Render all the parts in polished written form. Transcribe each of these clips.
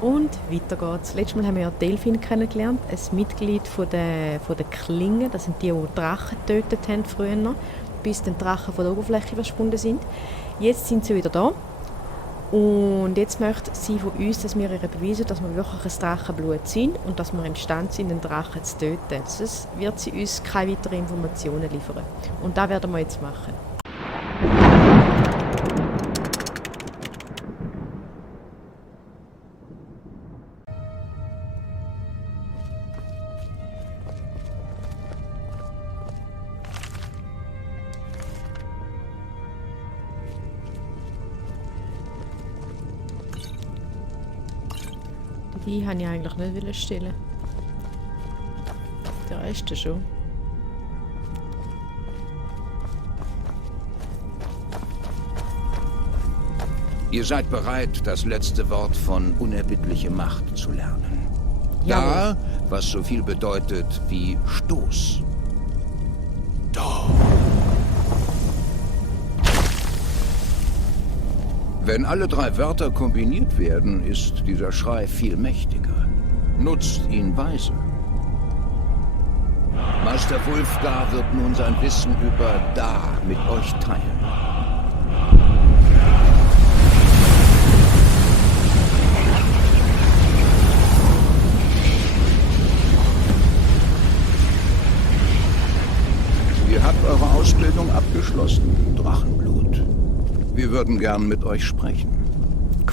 Und weiter geht's. Letztes Mal haben wir ja Delfin kennengelernt, ein Mitglied von der Klinge. Das sind die Drachen getötet haben früher, bis die Drachen von der Oberfläche verschwunden sind. Jetzt sind sie wieder da. Und jetzt möchte sie von uns, dass wir ihr beweisen, dass wir wirklich ein Drachenblut sind und dass wir imstande sind, den Drachen zu töten. Sonst wird sie uns keine weiteren Informationen liefern. Und das werden wir jetzt machen. Die wollte ich eigentlich nicht stellen. Der erste schon. Ihr seid bereit, das letzte Wort von unerbittliche Macht zu lernen. Jawohl. Da, was so viel bedeutet wie Stoß. Da. Wenn alle 3 Wörter kombiniert werden, ist dieser Schrei viel mächtiger. Nutzt ihn weise. Meister Wulfgar wird nun sein Wissen über Da mit euch teilen. Ihr habt eure Ausbildung abgeschlossen, Drachenblut. Wir würden gern mit euch sprechen.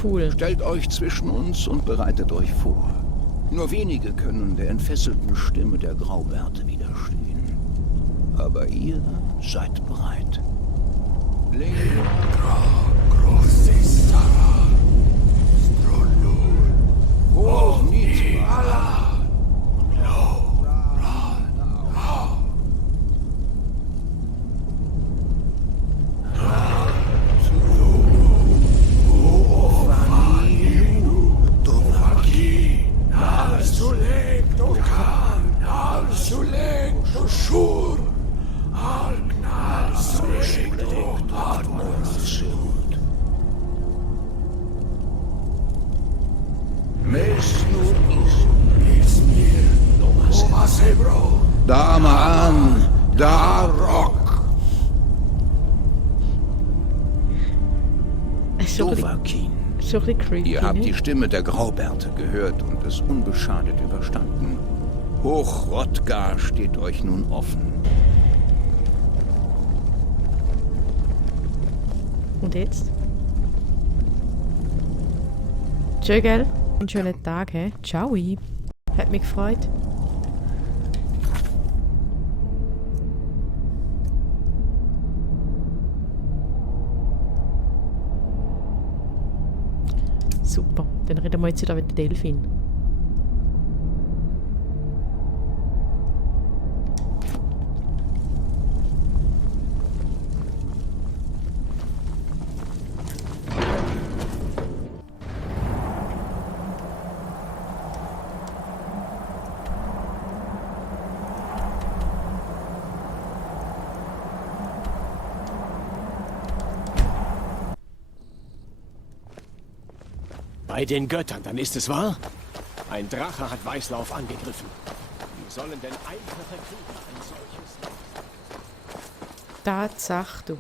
Cool. Stellt euch zwischen uns und bereitet euch vor. Nur wenige können der entfesselten Stimme der Graubärte widerstehen. Aber ihr seid bereit. Damaan, Darok. Dovahkiin. Schon ein bisschen creepy. Ihr habt die Stimme der Graubärte gehört und es unbeschadet überstanden. Hoch Hrothgar steht euch nun offen. Und jetzt? Tschö, gell? Einen schönen Tag, hä? Ciao. Hat mich gefreut. Super, dann reden wir jetzt wieder mit Delfin. Bei den Göttern, dann ist es wahr? Ein Drache hat Weißlauf angegriffen. Wie sollen denn einfache Krieger ein solches... Tatsache, du.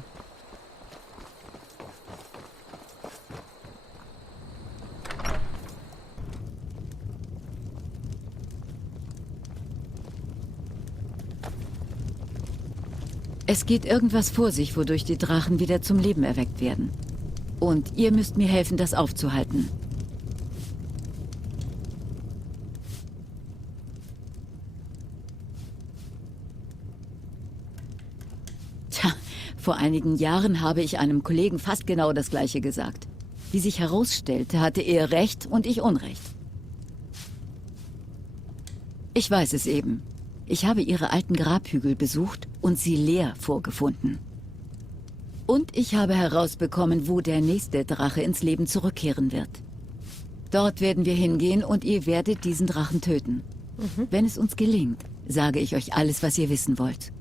Es geht irgendwas vor sich, wodurch die Drachen wieder zum Leben erweckt werden. Und ihr müsst mir helfen, das aufzuhalten. Vor einigen Jahren habe ich einem Kollegen fast genau das Gleiche gesagt. Wie sich herausstellte, hatte er Recht und ich Unrecht. Ich weiß es eben. Ich habe ihre alten Grabhügel besucht und sie leer vorgefunden. Und ich habe herausbekommen, wo der nächste Drache ins Leben zurückkehren wird. Dort werden wir hingehen und ihr werdet diesen Drachen töten. Wenn es uns gelingt, sage ich euch alles, was ihr wissen wollt.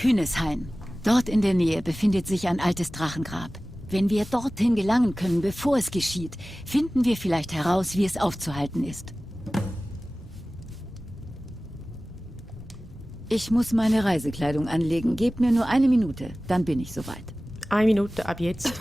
Kühneshain. Dort in der Nähe befindet sich ein altes Drachengrab. Wenn wir dorthin gelangen können, bevor es geschieht, finden wir vielleicht heraus, wie es aufzuhalten ist. Ich muss meine Reisekleidung anlegen. Gebt mir nur 1 Minute, dann bin ich soweit. 1 Minute ab jetzt.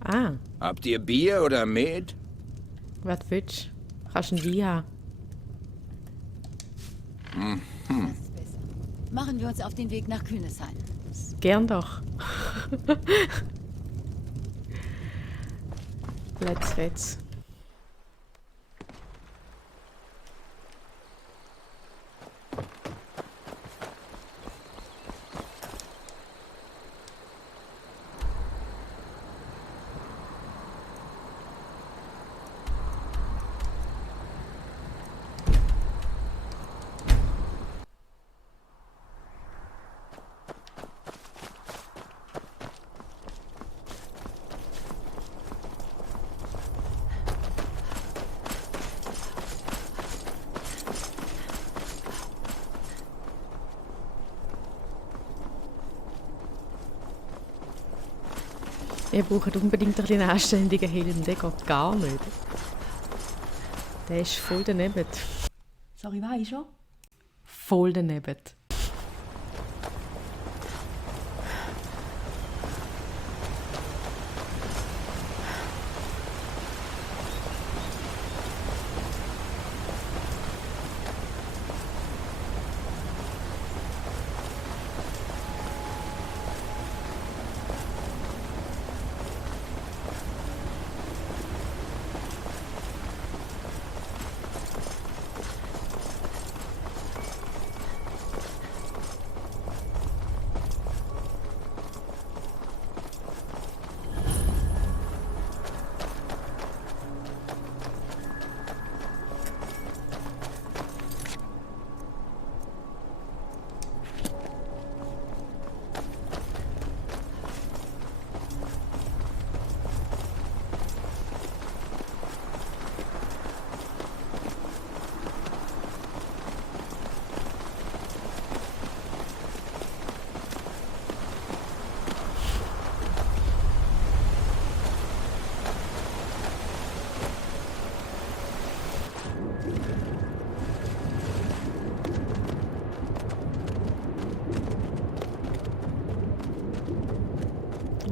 Ah, Habt ihr Bier oder Met? was willst du? Kannst du einen Wein haben? Machen wir uns auf den Weg nach Kühneshain. Gern doch. Let's. Ihr braucht unbedingt einen kleinen anständigen Helm, der geht gar nicht. Der ist voll daneben. Sorry, war ich schon? Voll daneben.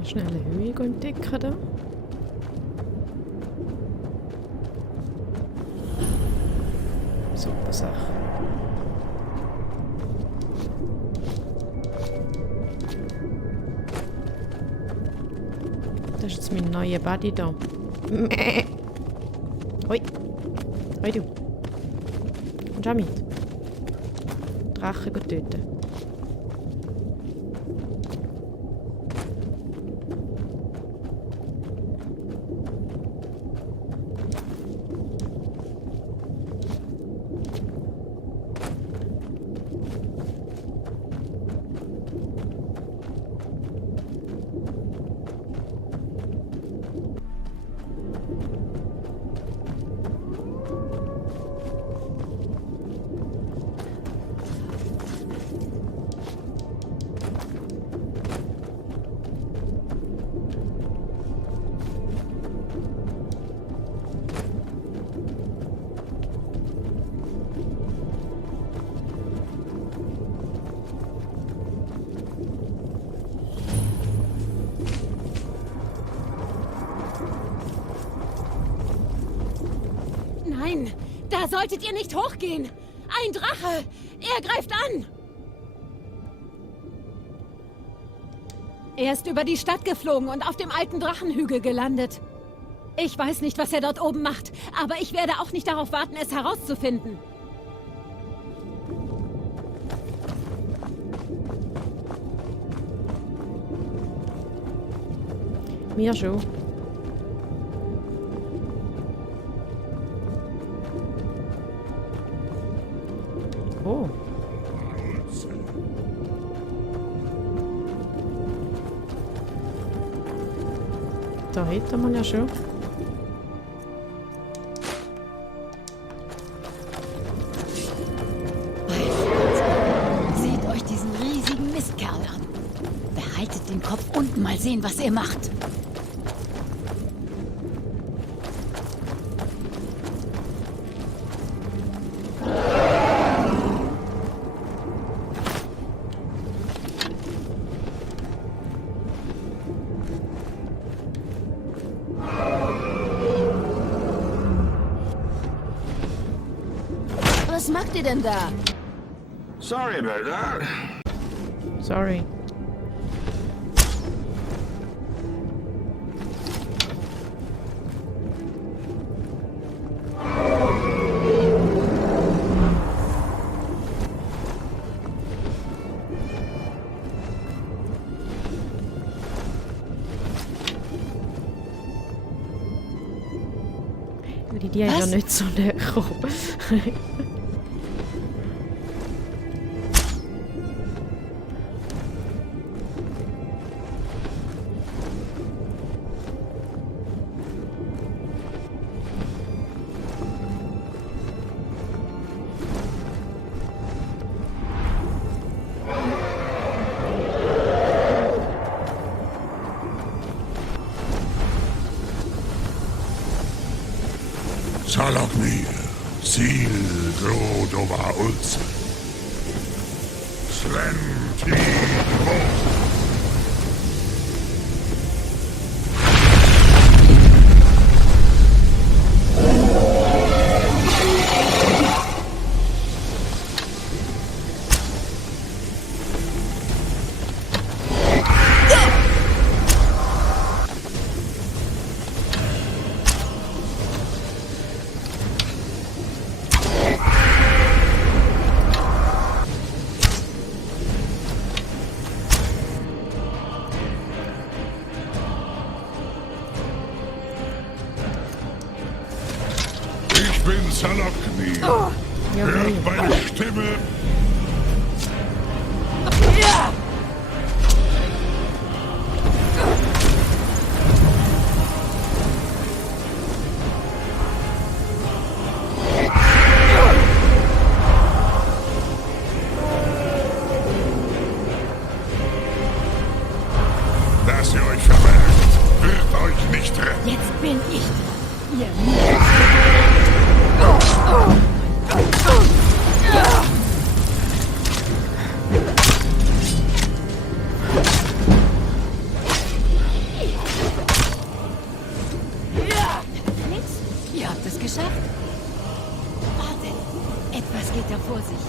Schnell eine Höhe entdecken da. Super Sache. Das ist jetzt mein neuer Buddy da. Hoi. Hoi du. Kommst du auch mit? Drachen töten. Nein, da solltet ihr nicht hochgehen. Ein Drache! Er greift an! Er ist über die Stadt geflogen und auf dem alten Drachenhügel gelandet. Ich weiß nicht, was er dort oben macht, aber ich werde auch nicht darauf warten, es herauszufinden. Mir schon. Da hätte man ja schon. Seht euch diesen riesigen Mistkerl an. Behaltet den Kopf unten, mal sehen, was er macht. Was macht ihr denn da? Sorry about that. Sorry. Die haben ja Was? nicht so näher gekommen. Salakmir, Sil Grodova Ulz. Slenti Mo. Ich bin Salakmir. Hört meine Stimme. Dass ihr euch verbergt, wird euch nicht retten. Jetzt bin ich. Ihr Nix. Ihr habt es geschafft. Wartet. Etwas geht da vor sich.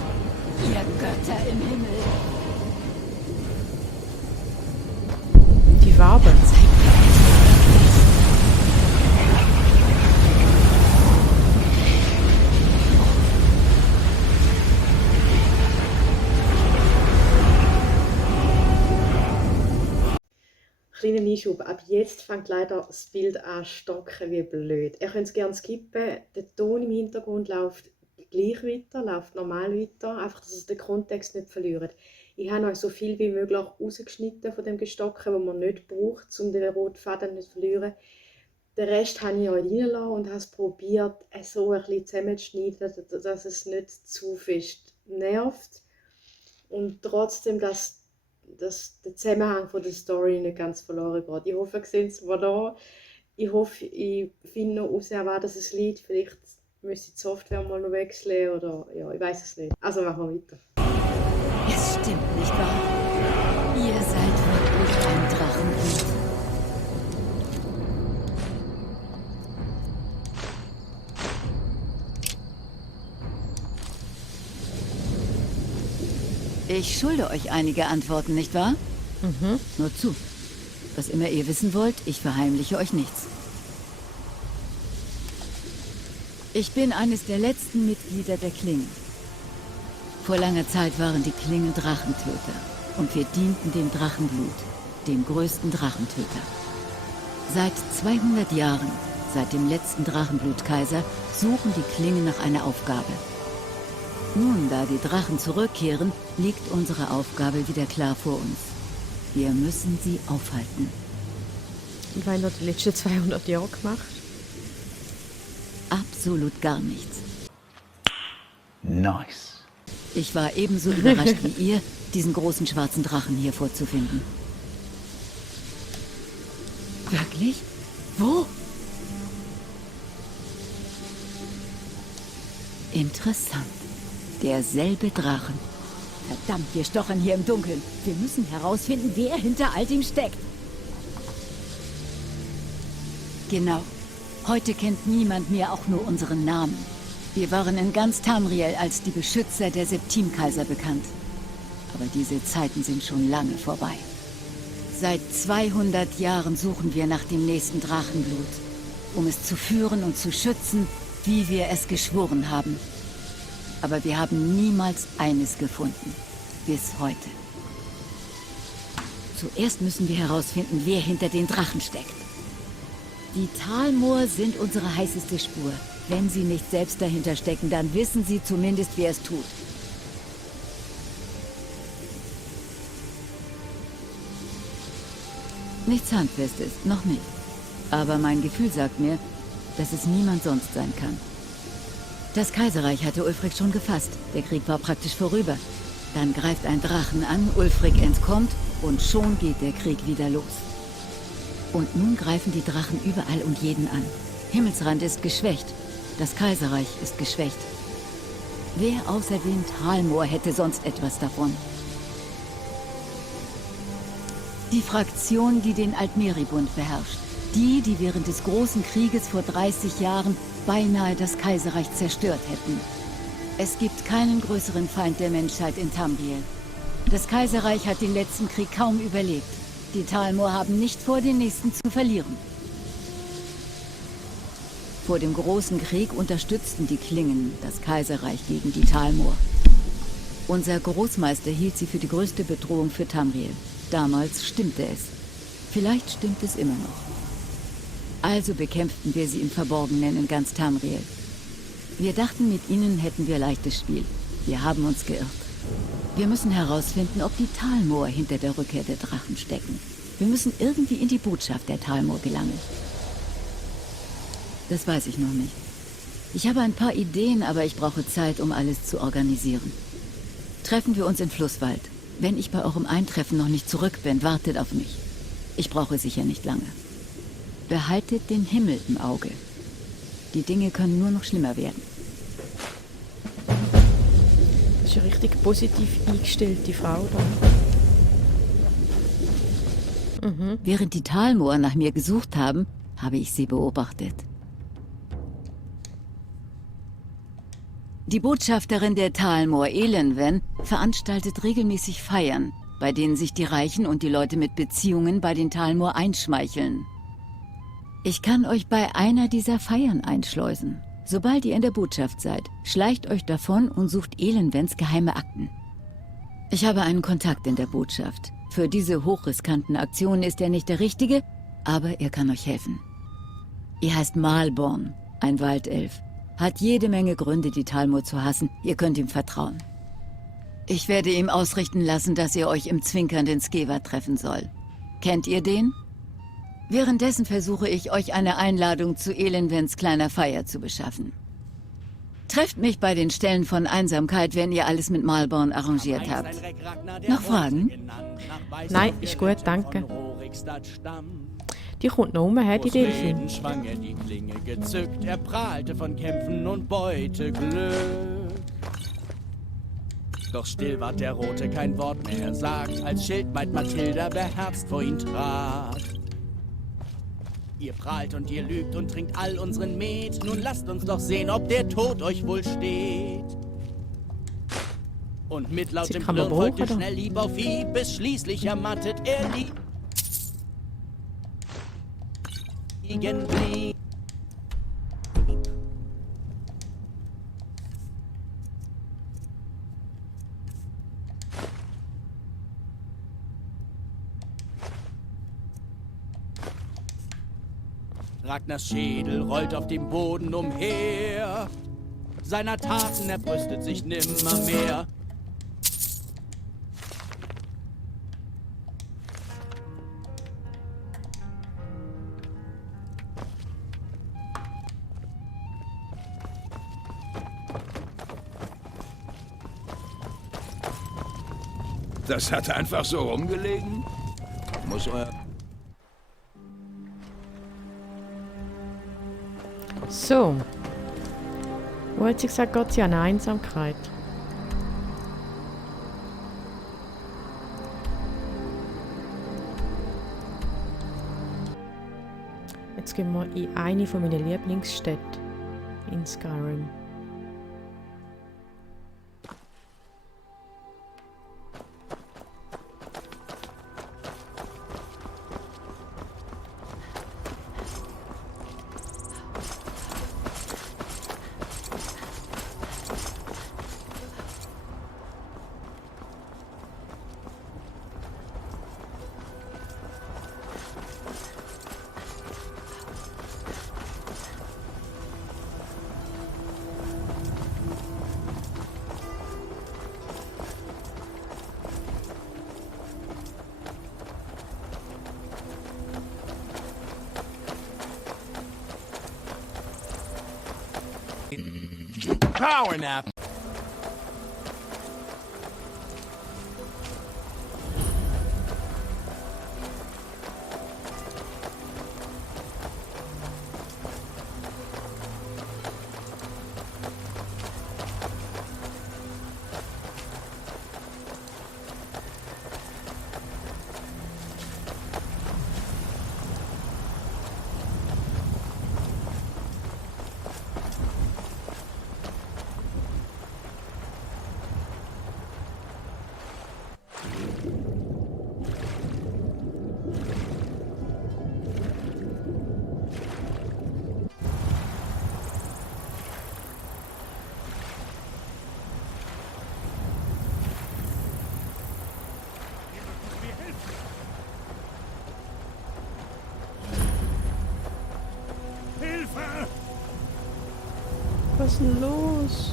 Ihr Götter im Himmel. Die Wabe. Kleiner Einschub, ab jetzt fängt leider das Bild an zu stocken wie blöd. Ihr könnt es gerne skippen, der Ton im Hintergrund läuft gleich weiter, läuft normal weiter, einfach, dass ihr den Kontext nicht verliert. Ich habe euch so viel wie möglich rausgeschnitten von dem Gestocken, das man nicht braucht, um den roten Faden nicht zu verlieren. Den Rest habe ich euch reingelassen und habe es probiert, so ein bisschen zusammenzuschneiden, dass es nicht zu fest nervt und trotzdem, dass der Zusammenhang von der Story nicht ganz verloren geht. Ich hoffe, ihr seht es mir da. Ich hoffe, ich finde noch raus, an was es liegt. Vielleicht müsste ich die Software mal noch wechseln oder ja, ich weiß es nicht. Also machen wir weiter. Es stimmt, nicht wahr? Ihr seid wirklich ein Drachenblut. Ich schulde euch einige Antworten, nicht wahr? Nur zu. Was immer ihr wissen wollt, ich verheimliche euch nichts. Ich bin eines der letzten Mitglieder der Klingen. Vor langer Zeit waren die Klingen Drachentöter. Und wir dienten dem Drachenblut, dem größten Drachentöter. Seit 200 Jahren, seit dem letzten Drachenblutkaiser, suchen die Klingen nach einer Aufgabe. Nun, da die Drachen zurückkehren, liegt unsere Aufgabe wieder klar vor uns. Wir müssen sie aufhalten. Und was haben wir die letzten 200 Jahre gemacht? Absolut gar nichts. Nice. Ich war ebenso überrascht wie ihr, diesen großen schwarzen Drachen hier vorzufinden. Wirklich? Wo? Interessant. Derselbe Drachen. Verdammt, wir stochern hier im Dunkeln. Wir müssen herausfinden, wer hinter all dem steckt. Genau. Heute kennt niemand mehr auch nur unseren Namen. Wir waren in ganz Tamriel als die Beschützer der Septimkaiser bekannt. Aber diese Zeiten sind schon lange vorbei. Seit 200 Jahren suchen wir nach dem nächsten Drachenblut, um es zu führen und zu schützen, wie wir es geschworen haben. Aber wir haben niemals eines gefunden. Bis heute. Zuerst müssen wir herausfinden, wer hinter den Drachen steckt. Die Talmoor sind unsere heißeste Spur. Wenn sie nicht selbst dahinter stecken, dann wissen sie zumindest, wer es tut. Nichts Handfestes, noch nicht. Aber mein Gefühl sagt mir, dass es niemand sonst sein kann. Das Kaiserreich hatte Ulfric schon gefasst. Der Krieg war praktisch vorüber. Dann greift ein Drachen an, Ulfric entkommt und schon geht der Krieg wieder los. Und nun greifen die Drachen überall und jeden an. Himmelsrand ist geschwächt. Das Kaiserreich ist geschwächt. Wer außer den Talmoor hätte sonst etwas davon? Die Fraktion, die den Altmeribund beherrscht. Die, die während des Großen Krieges vor 30 Jahren beinahe das Kaiserreich zerstört hätten. Es gibt keinen größeren Feind der Menschheit in Tamriel. Das Kaiserreich hat den letzten Krieg kaum überlebt. Die Talmoor haben nicht vor, den nächsten zu verlieren. Vor dem Großen Krieg unterstützten die Klingen das Kaiserreich gegen die Talmoor. Unser Großmeister hielt sie für die größte Bedrohung für Tamriel. Damals stimmte es. Vielleicht stimmt es immer noch. Also bekämpften wir sie im Verborgenen in ganz Tamriel. Wir dachten, mit ihnen hätten wir leichtes Spiel. Wir haben uns geirrt. Wir müssen herausfinden, ob die Talmoor hinter der Rückkehr der Drachen stecken. Wir müssen irgendwie in die Botschaft der Talmoor gelangen. Das weiß ich noch nicht. Ich habe ein paar Ideen, aber ich brauche Zeit, um alles zu organisieren. Treffen wir uns in Flusswald. Wenn ich bei eurem Eintreffen noch nicht zurück bin, wartet auf mich. Ich brauche sicher nicht lange. Behaltet den Himmel im Auge. Die Dinge können nur noch schlimmer werden. Das ist eine richtig positiv eingestellte Frau da. Während die Talmoor nach mir gesucht haben, habe ich sie beobachtet. Die Botschafterin der Talmoor, Elenwen, veranstaltet regelmäßig Feiern, bei denen sich die Reichen und die Leute mit Beziehungen bei den Talmoor einschmeicheln. Ich kann euch bei einer dieser Feiern einschleusen. Sobald ihr in der Botschaft seid, schleicht euch davon und sucht Elenwens geheime Akten. Ich habe einen Kontakt in der Botschaft. Für diese hochriskanten Aktionen ist er nicht der Richtige, aber er kann euch helfen. Er heißt Malborn, ein Waldelf. Hat jede Menge Gründe, die Talmoor zu hassen. Ihr könnt ihm vertrauen. Ich werde ihm ausrichten lassen, dass ihr euch im zwinkernden Skeva treffen soll. Kennt ihr den? Währenddessen versuche ich, euch eine Einladung zu Elenwens kleiner Feier zu beschaffen. Trefft mich bei den Stellen von Einsamkeit, wenn ihr alles mit Malborn arrangiert habt. Noch Fragen? Nein, ist gut, danke. Die kommt noch rum, die Delfin. Schwang er die Klinge gezückt, er prahlte von Kämpfen und Beuteglück. Doch still ward der Rote, kein Wort mehr sagt, als Schildmaid Mathilda beherzt vor ihn trat. Ihr prahlt und ihr lügt und trinkt all unseren Met, nun lasst uns doch sehen, ob der Tod euch wohl steht. Und mit lautem Klirren folgte schnell Hieb auf Hieb, bis schließlich ermattet er liegen blieb. Ragnars Schädel rollt auf dem Boden umher. Seiner Taten er brüstet sich nimmermehr. Das hat einfach so rumgelegen? Muss euer... So. Wo hat sie gesagt, geht sie an Einsamkeit? Jetzt gehen wir in eine von meinen Lieblingsstädte in Skyrim. Power nap. Was ist denn los?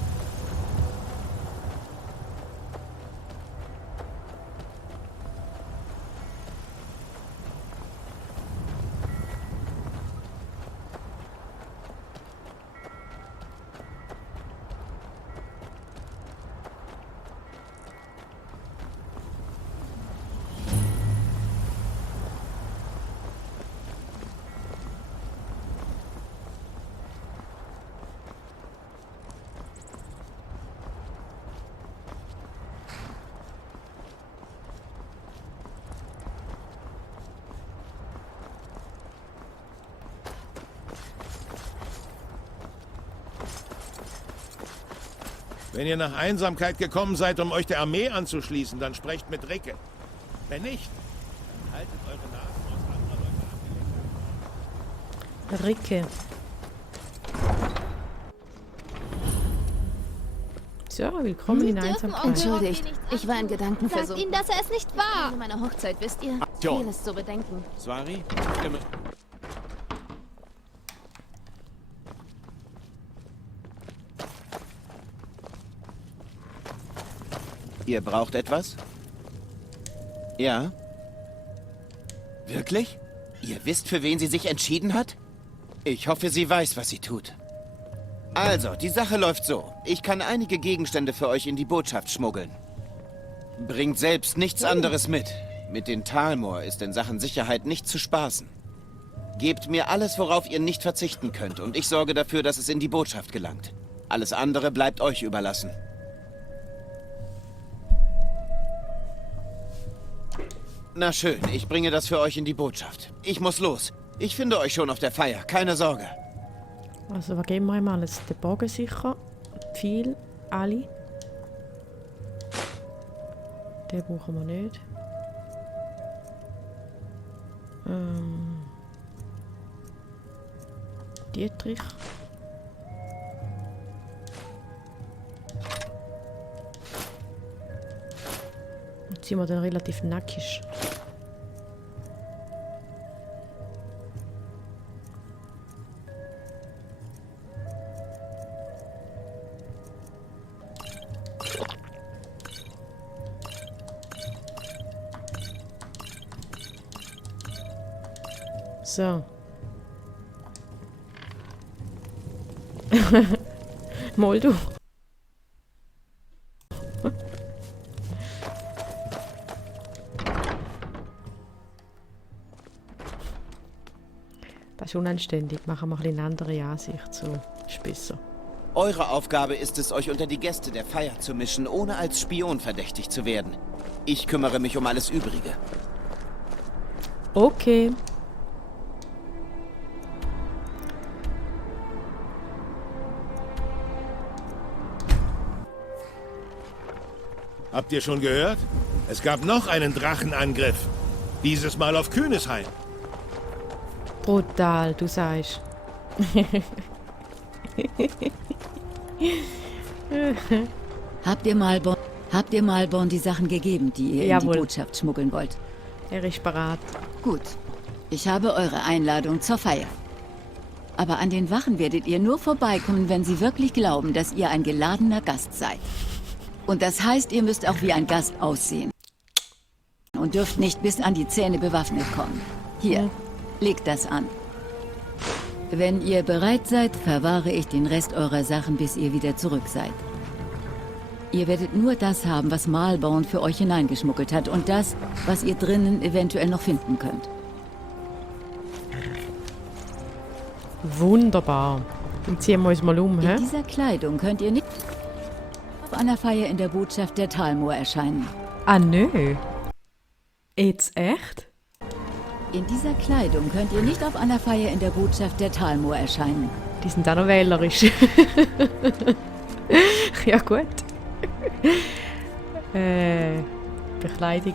Wenn ihr nach Einsamkeit gekommen seid, um euch der Armee anzuschließen, dann sprecht mit Ricke. Wenn nicht, dann haltet eure Nasen aus anderer Leute Ricke. So, willkommen in Einsamkeit. Entschuldigt, ich war in Gedanken Sagt versunken. ihnen, dass er es nicht war. Wegen meiner Hochzeit, wisst ihr? Aktion. Vieles zu bedenken. Svari, Stimme. Ihr braucht etwas? Ja? Wirklich? Ihr wisst, für wen sie sich entschieden hat? Ich hoffe, sie weiß, was sie tut. Also, die Sache läuft so. Ich kann einige Gegenstände für euch in die Botschaft schmuggeln. Bringt selbst nichts anderes mit. Mit den Talmor ist in Sachen Sicherheit nicht zu spaßen. Gebt mir alles, worauf ihr nicht verzichten könnt, und ich sorge dafür, dass es in die Botschaft gelangt. Alles andere bleibt euch überlassen. Na schön, ich bringe das für euch in die Botschaft. Ich muss los. Ich finde euch schon auf der Feier, keine Sorge. Also, was geben wir ihm alles? Den Bogen sicher. Viel, alle. Den brauchen wir nicht. Dietrich. Jetzt sind wir dann relativ nackig. So. Mal du. Das ist unanständig. Machen wir ein bisschen eine andere Ansicht. So ist besser. Eure Aufgabe ist es, euch unter die Gäste der Feier zu mischen, ohne als Spion verdächtig zu werden. Ich kümmere mich um alles Übrige. Okay. Habt ihr schon gehört? Es gab noch einen Drachenangriff. Dieses Mal auf Kühnesheim. Brutal, du sagst. Habt ihr Malborn die Sachen gegeben, die ihr in Jawohl. die Botschaft schmuggeln wollt? Er ist parat. Gut. Ich habe eure Einladung zur Feier. Aber an den Wachen werdet ihr nur vorbeikommen, wenn sie wirklich glauben, dass ihr ein geladener Gast seid. Und das heißt, ihr müsst auch wie ein Gast aussehen. Und dürft nicht bis an die Zähne bewaffnet kommen. Hier, legt das an. Wenn ihr bereit seid, verwahre ich den Rest eurer Sachen, bis ihr wieder zurück seid. Ihr werdet nur das haben, was Malborn für euch hineingeschmuggelt hat und das, was ihr drinnen eventuell noch finden könnt. Wunderbar. Dann ziehen wir uns mal um, hä? In dieser Kleidung könnt ihr nicht auf einer Feier in der Botschaft der Talmor erscheinen. Ah, nö. Jetzt echt? In dieser Kleidung könnt ihr nicht auf einer Feier in der Botschaft der Talmor erscheinen. Die sind auch noch wählerisch. Ja, gut. Bekleidung.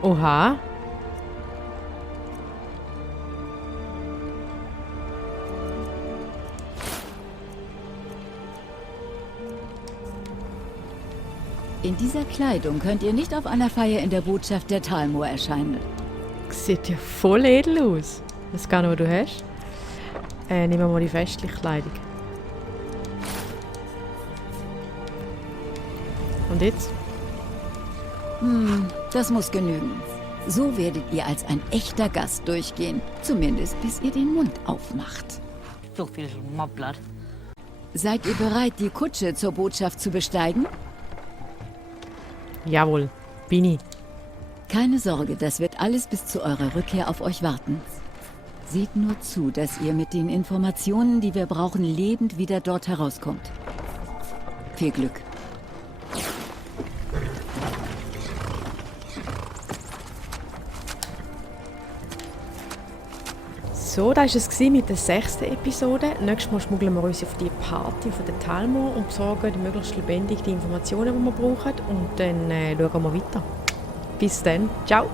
Oha. In dieser Kleidung könnt ihr nicht auf einer Feier in der Botschaft der Talmor erscheinen. Sieht ja voll edel aus. Das gar nicht, was du hast. Nehmen wir mal die festliche Kleidung. Und jetzt? Das muss genügen. So werdet ihr als ein echter Gast durchgehen. Zumindest bis ihr den Mund aufmacht. So viel Mobblatt. Seid ihr bereit, die Kutsche zur Botschaft zu besteigen? Jawohl, bin ich. Keine Sorge, das wird alles bis zu eurer Rückkehr auf euch warten. Seht nur zu, dass ihr mit den Informationen, die wir brauchen, lebend wieder dort herauskommt. Viel Glück. So, das war es mit der 6. Episode. Nächstes Mal schmuggeln wir uns auf die Party von der Talmor und besorgen möglichst lebendig die Informationen, die wir brauchen. Und dann schauen wir weiter. Bis dann. Ciao.